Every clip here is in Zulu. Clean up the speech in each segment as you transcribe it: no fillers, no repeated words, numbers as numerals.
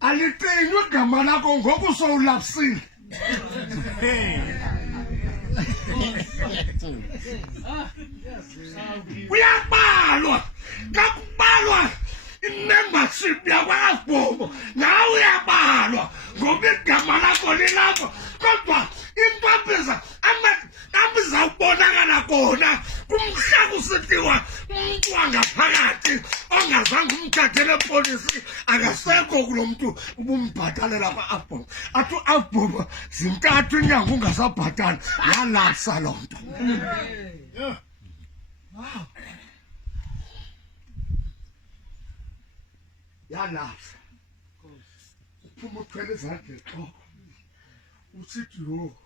aliqini igama lakho ngoku sowulapsile. Uyabalwa kakubalwa membership yakwaBhobo nawe uyabalwa ngoba igama lakho lilapho kodwa into abiza amizawubonakala khona kumhlaka usithiwa umuntu wangaphakathi ongazange umthathele epolisi akasekho kulomuntu ubumbhatalela kwa-Abhobo athi u-Abhobo zintathu inyanga ungasabhatali yalapsa loo nto. Yalapsa uphuma uthwele izandla eqoko usithi yo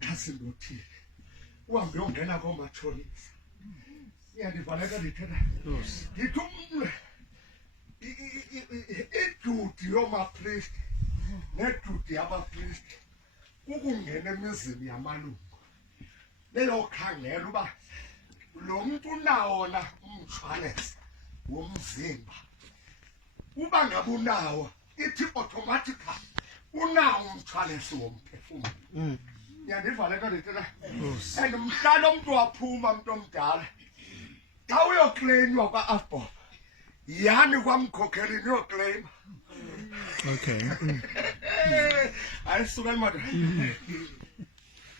kasindothile uhambe uyongena koomatshonisa. Iyandivaleka ndithetha ndithi idudi yoomapristi nedudi yabapristi kukungena emizini yamalungu beyokhangela uba lo mntu unawona umshwalensi womzimba. Uba ngabe unawo ithi automatically unawo umshwalensi womphefumlo. Yandivaleka ndithetha and mhlala umntu waphuma umntu omdala xa uyoclaimwa kwa-Abhobo yani kwamkhokheli niyoclaima. Okay. Ayisukeni madoda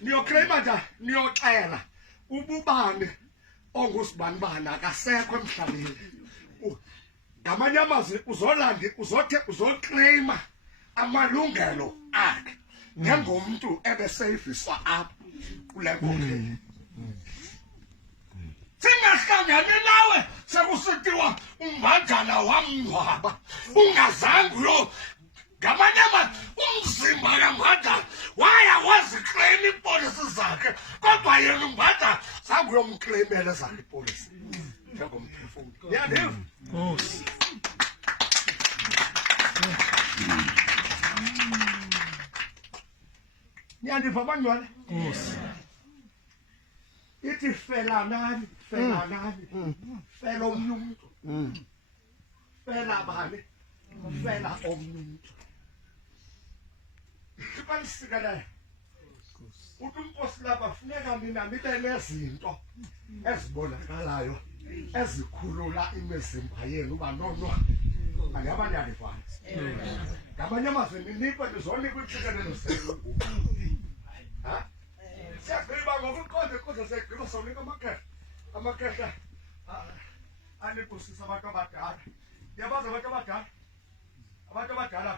niyoclaima nta niyoxela ububani ongusibanibani akasekho emhlabeni. Ngamanye amazwi uzoclaima amalungelo akhe njengomntu ebeseyiviswa apha kule nkokheli. Singahlangani nawe sekusithiwa umbandana wamngcwaba ungazange uyo ngamanye amazwi umzimba kambandana waya waziclaima ipolisi zakhe kodwa yena umbandana zange uyomclaimela zakhe ipolisi njengomphefumlo. Yandiva? Niyandiva abantwana? Ithi felanani fela omnye umntu fela bani fela omnye umntu. Siqalisikelela uthi uNkosi lapha funeka nina nibe nezinto ezibonakalayo ezikhulula imizimba yenu uba nonwa. Angaba niyalivana? Ngamanye amazwi ninikwe nizonikwa intsikelelo senu. Siyagqiba ngoku iqonde siyagqiba sawunika amakhehla anibusisa abantu abadala. Ndiyabazi abantu abadala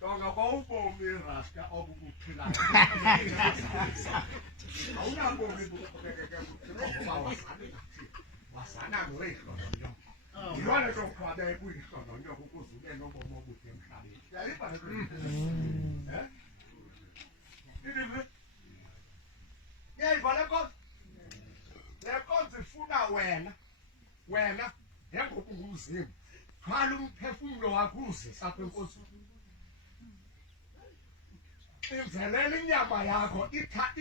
donga kwawubomi irasta obubuphilayo. Awunabomi buqhubekeke buphila ngoba wasana noyihlononyo. Yilona nto kuthiwa bebuyihlononyo ukuze ube nobomi obude emhlabeni. Yayiba yayivala le nkonzo ifuna wena njengoba ungumzimba thwala umphefumlo wakho uzisa apha enkosini. Inzelela inyama yakho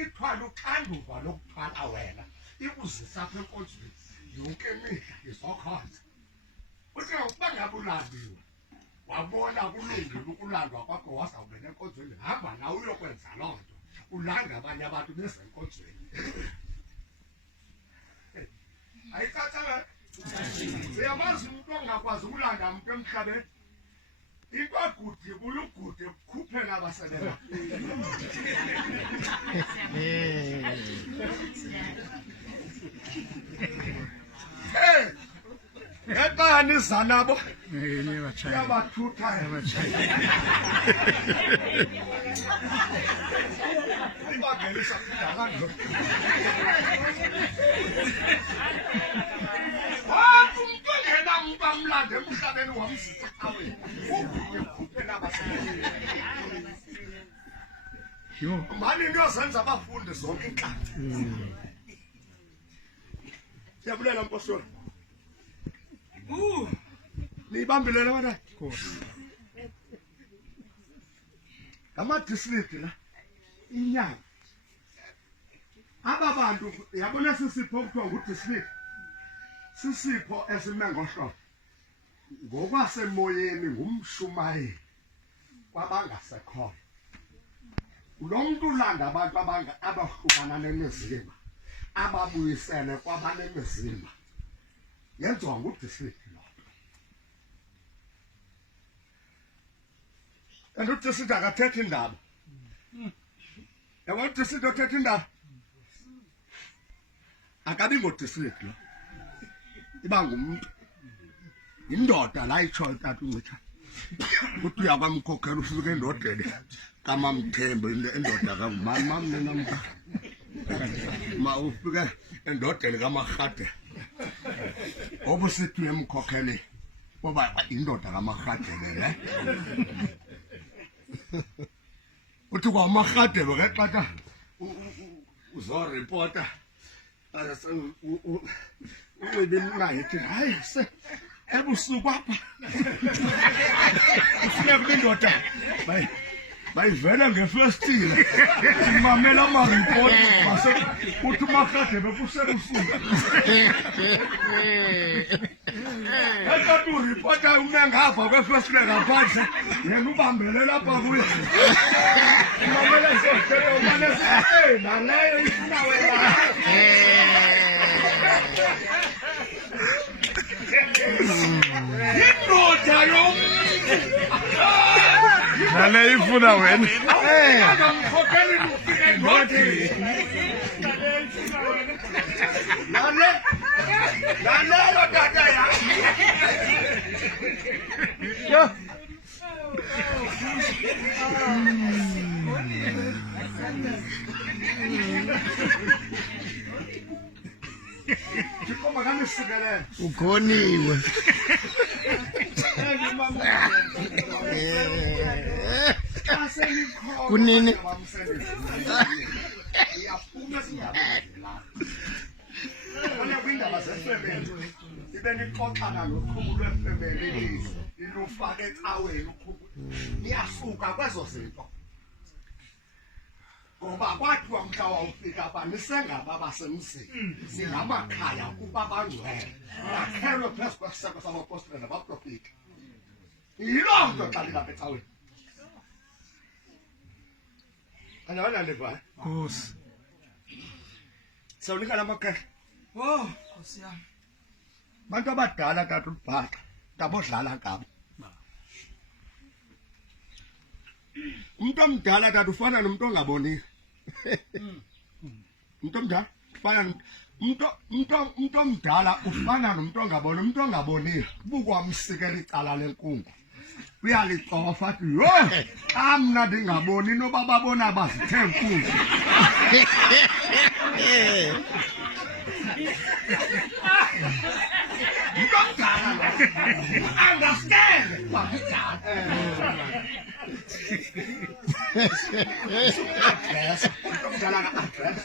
ithwala uxanduva lokuthwala wena ikuzisa apha enkosini yonke imihla izokhonza. Uthi ukuba ngabe ulambiwe wabona kulungile ukulandwa kwakho wazawubena enkonzweni hamba nawe uyokwenza loo nto ulanga abanye abantu besenkonzweni. Ayicacanga siyamazi umuntu ongakwazi ukulanda umuntu emhlabeni into agude bulugude kukhuphela abasebenza. Ekani zanabo yabathutha ibangelisa kudakandlo umntu engena umntu amlande emhlabeni wamzisa ecaweni ukhuphela abasebenzi. Mani into yozenza abafundi zonke intlanga. Siyabulela Nkosi wami. Niyibambile la bana. Ama-district la inyanga aba bantu yabona sisipho kuthiwa ngu-district sisipho esimengohlobo ngokwasemoyeni ngumshumayeli kwabangasekhoyo lo muntu ulanda abantu abahlukana nemizimba ababuyisene kwabanemizimba yenziwa ngudisithi lo kanti udisithi akathethi indaba yabona udisithi othetha indaba akabi ngodisithi lo iba ngumuntu indoda la itshoyo tata uncitha uthi uyakwamkhokhela ufike endodeni kamamthembu endoda kamamnenamka ma ufike endodeni kamarhade obusithi uyemkhokhele ngoba indoda kamarhade le uthi kwamarhade bekexata uzoripota uncibini naye ethi hayi se ebusuku apha kufuneka indoda bayivela ngefestile imamela amaripoti uthi umarhade bekusebusuku ekati uripota ume ngapha kwefestile ngaphandle yena ubambele lapha kuye imamela isothetha umane naleyo ifuna wena indoda yomntu nale ifuna wena akamkhokheli ufike endodeni naleyo tata yakhe Chikoma kami sikelele ukhoniwe kunini iyafuna singabela ona kwindaba zefemeli ibe nixoxana noqhubu lwefemeli ilufake ecaweni uqhubu niyasuka kwezo zinto ngoba kwathiwa mhla wawufika banisengaba basemzini singamakhaya kuba bangcwele akhelwe phezu kwesiseko sabapostoli nabaprofeti yiloo nto xa ndilapha ecaweni andabana ndivayo Nkosi sawunika la makhaya Nkosi yami. bantu abadala tata ulibhaxa ngabodlala ngabo umuntu omdala tata ufana nomuntu ongaboniyo umuntu omdala ufana umuntu omdala ufana nomuntu ongaboni umuntu ongaboniyo bukwamsikela icala lenkungu uyalicofa athi yho xa mna ndingaboni noba babona bazithe nkungu umuntu omdala understand address umdala ka-address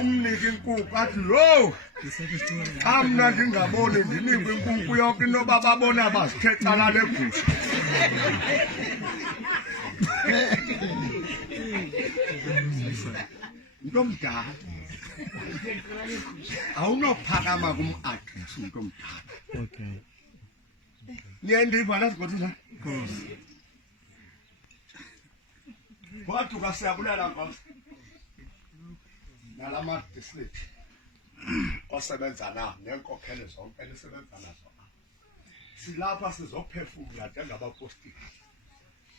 umnika inkukhu athi lo xa mna ndingaboni ndinikwe inkukhu yonke inoba babona bazithe cala legusha into omdala awunophakama kum-address umntu omdala okay niyendiva nazigothisa waduka siyabulela nkosi nala madistrict osebenza nawo neenkokhelo zonke nisebenza nazo silapha sizophefumla njengabapostile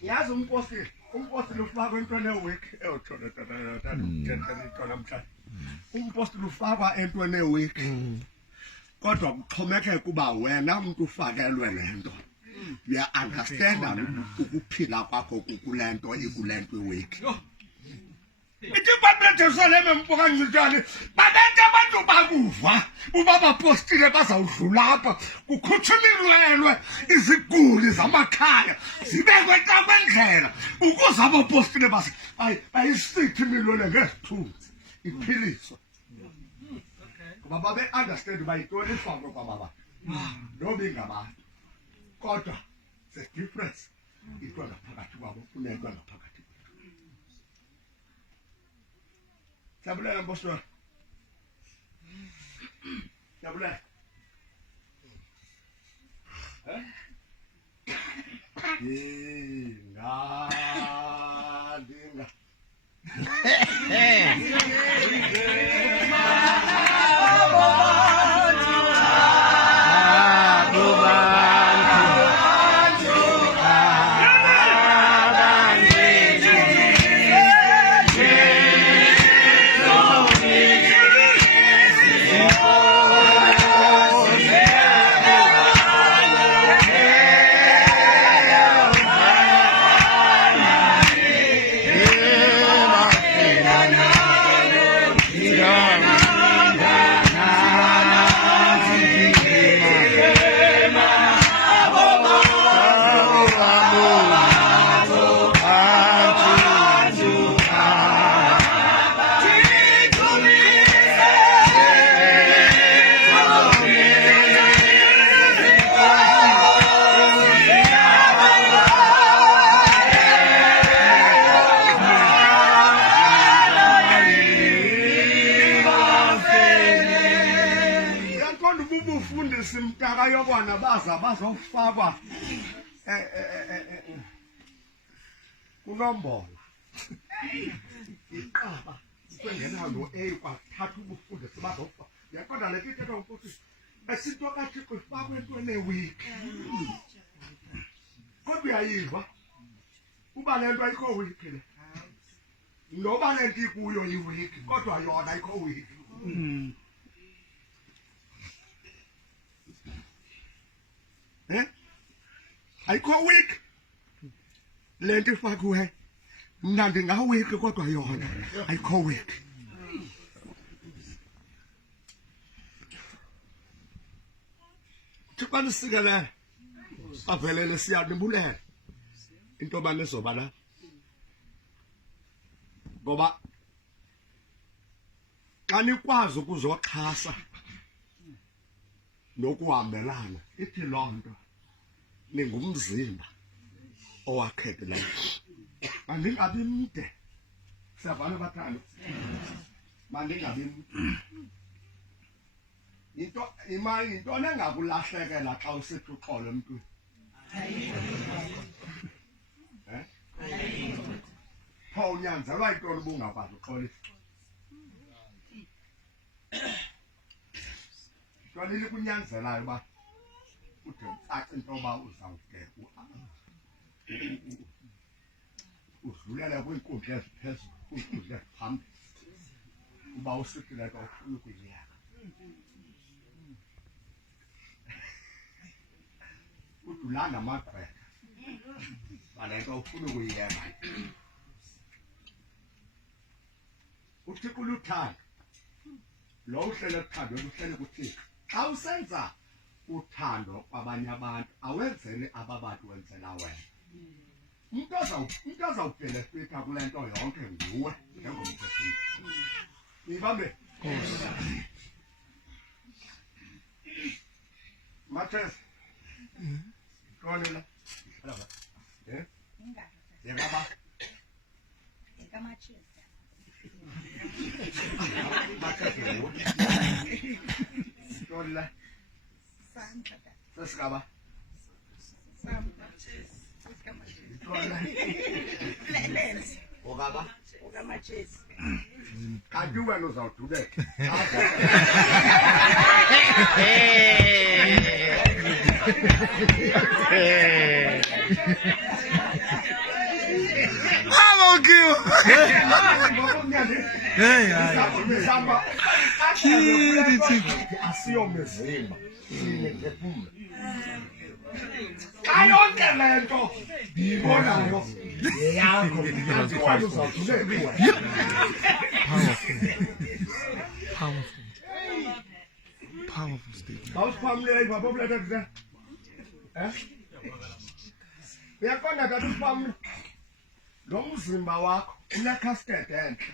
yazi umpostile ufakwa entweni ewiki eyothonatanamhlanje umpostile ufakwa entweni ewiki kodwa kuxhomekeka uba wena mntu ufakelwe le nto uya-understanda ukuphila kwakho kule nto ikule nto iwiki ithi babethe mpokancitshane babethe abantu bakuva uba bapostile bazawudlula apha kukhutshwa imirwelwe iziguli zamakhaya zibekwe xa kwendlela ukuze abapostile bayisithi imirwelwe ngezithunzi iphiliswa ngoba babe-understand uba yintoni ifakwe kwababa noba ingabantu kodwa the difference into ngaphakathi kwabo kunento ngaphakathi kwethu siyabulela mpostoli siyabulela Ingadinga. Simtaka yobona bazofakwa kunombolo iqaba kwengenalo kwathatha ubufundisi bazofa yaqonda le nto ukuthi esinto kaThixo ifakwe entweni ewiki kodwa uyayiva uba le nto ayikho wiki le noba le nto ikuyo yiwiki kodwa yona ayikho wiki ayikho week le nto ifakiwe mna ndingawiki kodwa yona ayikho week Thixo nisikelele avelele siyanibulela into yoba nizoba la ngoba xa nikwazi ukuzoxhasa nokuhambelana ithi loo nto ningumzimba owakhekileyo mandingabi mde siyavana bathando mandingabi mde into engakulahlekela xa usithi uxolo emntwini pho unyanzelwa yintoni uba ungakwazi uxolisa nto lili kunyanzelayo uba ude ucace into yoba uzawude udlulele kwiinkundla eziphezulu kwiinkundla eziphambili uba usithi le nto ufuna ukuyiyeka udulanda amagqwetha bale nto ufuna ukuyiyeka uThixo luthando lo uhlele uthandweni uhlele kuThixo xa usenza uthando kwabanye abantu awenzeli aba bantu wenzela wena umuntu azawubhenefitha kule nto yonke nguwe njengomphefumlo ibambe Mathes Kolela Yengaba Mathes Kolela Sesigaba Ogaba Mathes kanti wena uzawudubeka asiyomizimba sinephefumlo xa yonke le nto ndiyibonayo yeyakho kanti uzawudubeka Powerful statement. awusiphamleyo babobulete uyaqonda kanti usiphamle lo mzimba wakho unecasket entle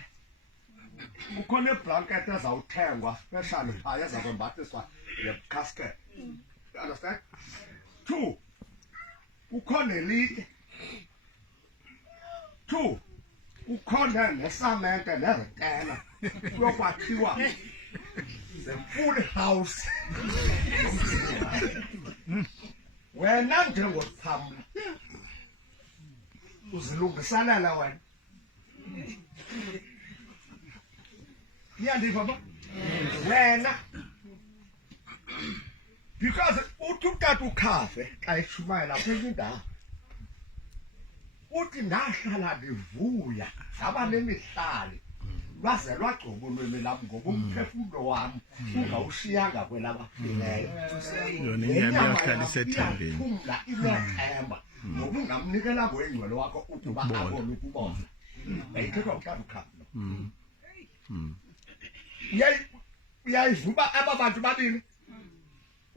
ukhona iblanket ezawuthengwa special phaya ezakwembathiswa le casket you understand 2 ukhona elite 2 ukhona nesamente neretena kuyokwakhiwa the full house wena njengosiphamla uzilungiselela wena niyandiva ba wena because uthi utata ukhafe xa eshumayela phezulu indawo uthi ndahlala ndivuya ngaba nemihlali lwaze lwagcoba ulwimi lam ngoba umphefumlo wam ungawushiyanga kwelabafileyo Yona inyama iyahlala isethembeni. iyaphumla iyathemba ngoba ungamnikela ngengcwele wakho ukuba abone ukubona yayithethwa utata ukhafe uyayivuba aba bantu babini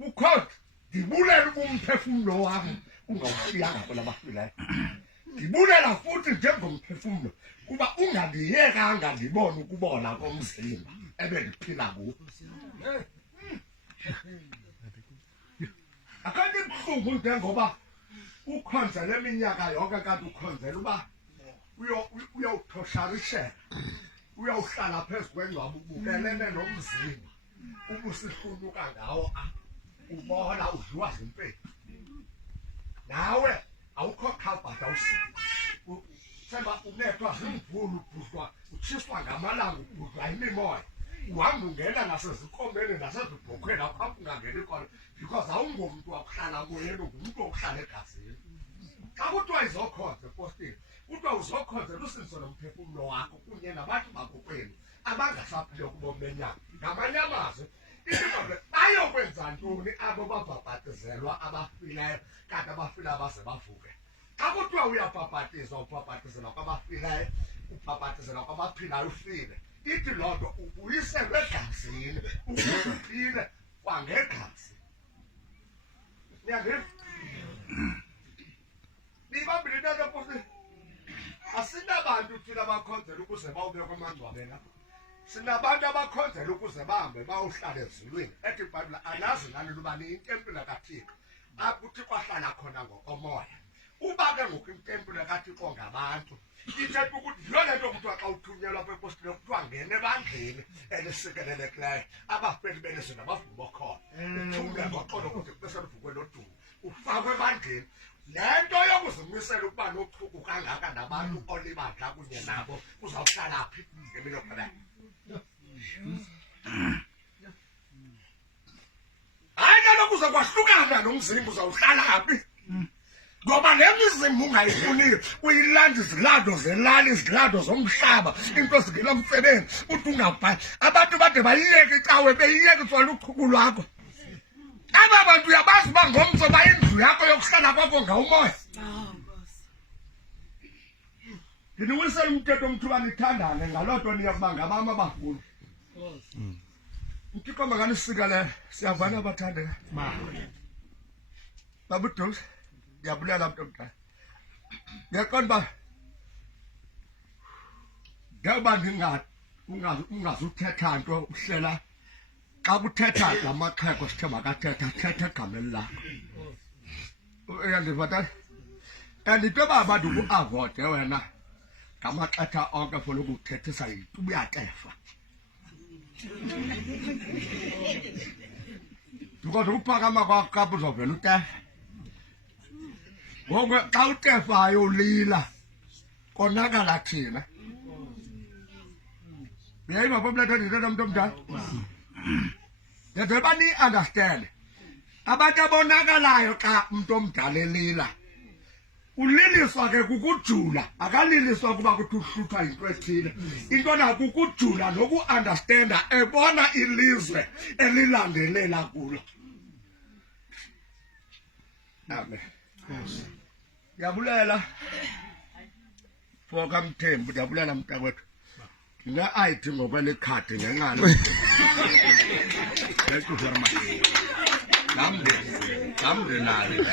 ukhona ndibulela ubumphefumlo wam ungawushiyanga kwelabafileyo ndibulela futhi njengomphefumlo kuba ungandiyekanga ndibone ukubona komzimba ebendiphila kuwo akanti ibuhlungu njengoba ukhonzela eminyaka yonke kanti ukhonzela uba uyawuthosharishela uyawuhlala phezu kwengcwaba ubukelene nomzimba ubusihlunuka ngawo ubona udliwa zimpethu nawe awukho khalbhat semba unethwa zimvula ubhuzwa utshiswa ngamalanga ubhuzwa imimoya uhamba ungena nasezikomeni nasezibhokhweni awukhambi ungangeni khona because awungomntu wakuhlala moyeni ungumntu wokuhlala egazini xa kuthiwa izokhonza epostini kuthiwa uzokhonzela usindiso nomphefumlo wakho kunye nabantu bakokwenu abangasaphiliyo kubomi benyama ngamanye amazwi into bayokwenza ntoni abo babhabhatizelwa abafileyo kanti abafileyo baze bavuke xa kuthiwa uyabhabhatizwa ubhabhatizelwa kwabafileyo ubhabhatizelwa kwabaphilayo ufile ithi loo nto ubuyiselwe egazini ubuphile kwangegazi niyandiva nibambile into epostini asinabantu thina abakhonzela ukuze bawubekwa emangcwabeni apha sinabantu abakhonzela ukuze bahambe bawuhlala ezulwini ethi ibhayibhile anazi nani luba niyintempile kaThixo apho uThixo ahlala khona ngokomoya uba ke ngoku intempile kaThixo ngabantu ithetha ukuthi yilo le nto kuthiwa xa uthunyelwa apha epostini kuthiwa ngena ebandleni elisikelelekileyo abafeli belizwe nabavumi bokhona uthumle ngoxolo kude kubeseluvukwe lodumo ufakwe ebandleni le nto yokuzimisela ukuba nochuku kangaka nabantu olibandla kunye nabo uzawuhlala phi ngemini yokugqibela hayi kaloku uzakwahlukana nomzimba uzawuhlala phi ngoba le mizimba ungayifuniyo uyilanda izilando zelali izilando zomhlaba into zingela msebenzi uthi ungabhali abantu bade bayiyeke icawe beyiyeke tswala uchuku lwakho aba bantu uyabazi uba ngomso bayindlu yakho yokuhlala kwakho ngawumoya ndiniwisela umthetho omthuba nithandane ngaloo nto niyakuba ngabam abafuni uThixo makanisikelele siyavana bathandeka babuduze ndiyabulela mntu omdala ngiyaqonda uba njengoba ungazuthetha nto uhlela xa kuthetha la maxhego sithe makathetha thetha egameni lakho uyandiva tata and into yoba abantu ku-avode wena ngamaxetha onke funa ukuthethisa yinto ubuyatefa because ukuphakama kwakho kapho uzovela utefa ngoku xa utefayo ulila konakala thina uyayiva pomletho ndithetha mntu omdala ndenzela uba niyi-understande abantu abonakalayo xa umntu omdala elila uliliswa ke kukujula akaliliswa kuba kuthi uhluthwa yinto ethile into nakukujula noku-understanda ebona ilizwe elilandelela kulo amen ndiyabulela foka Mthembu ndiyabulela mntakwethu ndine-ID ngokweli khadi ngenqalo thank you very much ngamndenayo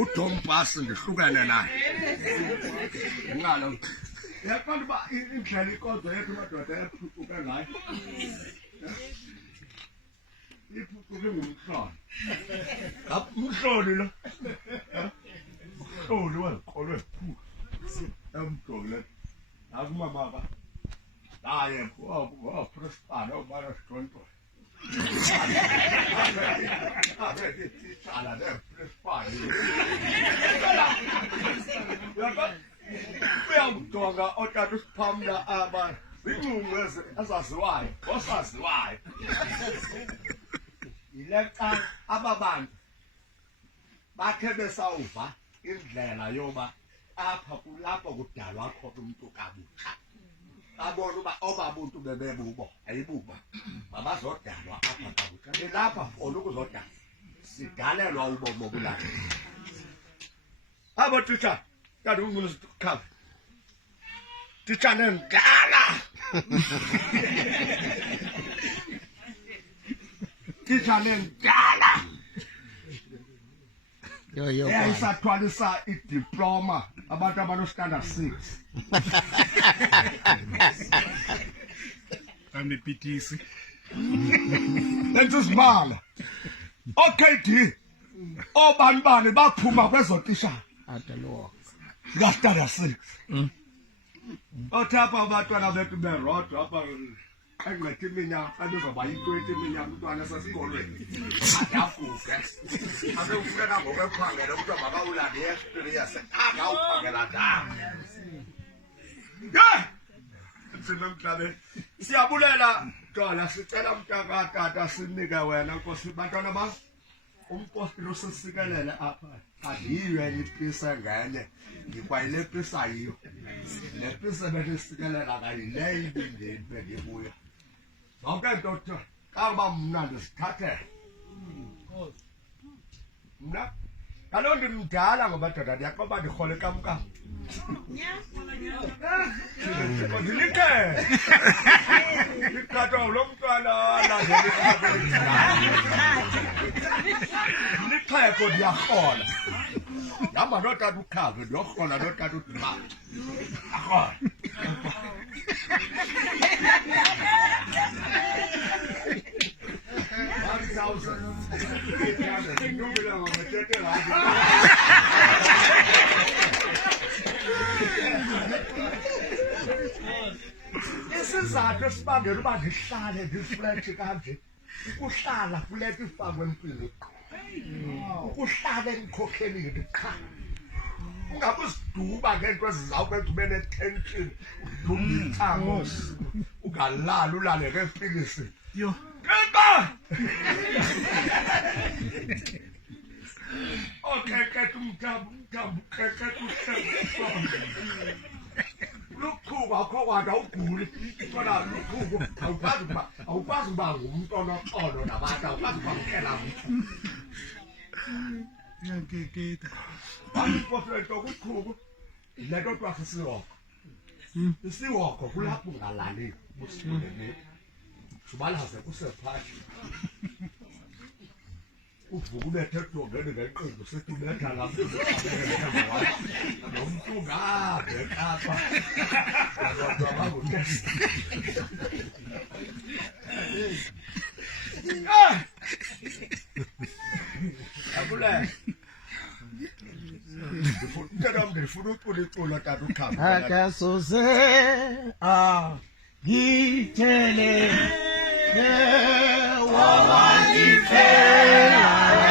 uDombas ndihlukene naye ngenqalo uyaqonda uba indlela inkonzo yethu madoda ephucuke ngayo iphucuke ngumhlolo umhloli lo umhloli wenkolo ephula emdole akumamaka haye waprespana ubana sidonto Bala ne uyamjonga otata usiphamla aba incumo ezaziwayo osaziwayo yilexa ababantu bathe besawuva indlela yoba apha kulapho kudalwa khona umuntu kabutsha abona uba obabuntu bebebubo ayibubo mabazodalwa apha kabutsha belapha fona ukuzodalwa sidalelwa ubomo obulapha abo titsha kanti unguzikhava titsha nendala titsha nendala eyayisathwalisa idiploma abantu abanostandard 6 anepitisi lentsizimala OKD obanibani baphuma kwezotishana ngastandard 6 othapha abantwana bethu berodwa apha enqethe iminyaka abizoba yi-20 iminyaka umntwana esesikolweni ayafuke asewufeka ngokwephangela ukuthi makawulande i-experience akawuphangela ndanga thina emhlabeni siyabulela Ntola sicela mntakatata sinike wena Nkosi bantwana bam umpostile usisikelele apha adiyiwe ipisa ngenye ngikwayile pisa yiyo le pisa besisikelela kayileyo ibindeni bengibuya zonke nto kaba mna ndisithathele mna kaloku ndimdala ngoba doda ndiyaqoba ndirhole kamkam ndilike ikhatha lo mntwana ndilixheko ndiyarhola ndihamba notata ukhave ndiyorhola notata udima arhola isizathu esibangela uba ndihlale ndiflethi kanje ukuhlala flethi ifakwe empilo ukuhlala emkhokhelini qha ungabe usiduba ngento ezizawukwenza ube netension udumba ithango ungalali ulale ngepilisi yo okeketha umthambo ukeketha uhlelo lukhuba akho kwanto awuguli kodwa lukhubo awukwazi ukuba ngumntu onoxolo nabantu awukwazi ukwamkela mntu yankeketa bandiposento kukhubo le nto kuthiwa sisiwoko isiwoko kulapho ungalaliyo busifundele subalaze kusephakathi uvuka ubethe ejongeni ngeqingo sethi ubetha lapho nomntu ngabe eKapa abantu abangutest abule ndifuna uculiculo tata ukhamba akasoze ngithele wawangithela